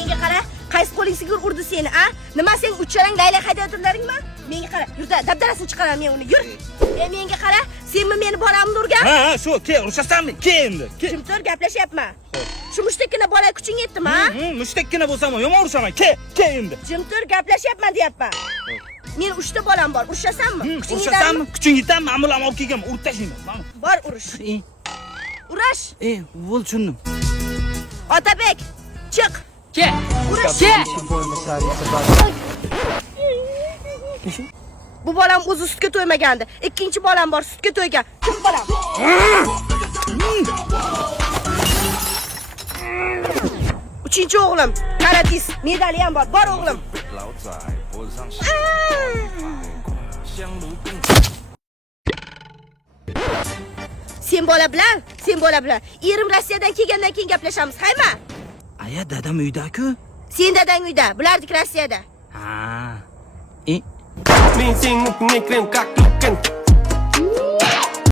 Menga qara, qaysi qo'ling sigur urdi seni, a? Nima sen uchchalang laylak haydayotganlaringmi? Menga qara, yurda, dabdarasini chiqaraman men uni. Yur. Menga qara, senmi meni bolamni urgan? Ha, shu, ke, urushasanmi? Ke endi. Kim tur gaplashyapman. Shu mushtakkina bola kuching yetdimi, ha? Mushtakkina bo'lsam, yomon urushaman. Ke endi. Jim tur gaplashyapman deyapman. Men 3 ta bolam bor. Urushasanmi? Urushasanmi? Kuching yetami? Amulam olib kelganman. Urib tashlayman. Bor urush. Urash. Bo'l tushundim. Otabek, chiq. Ke. Urash. Ke. Bu bolam o'zi sutga to'ymagandi. Ikkinchi bolam bor, sutga to'ygan. Kim bolam? Uchinchi o'g'lim, karatis, medali ham bor. Bor o'g'lim. Sen bola bilan. Erim Rossiyadan kelgandan keyin gaplashamiz, hayma? Aya, dadam uyda-ku. Sen dadang uyda, bulardik Rossiyada. Ha. Min sin, ni krem, kak,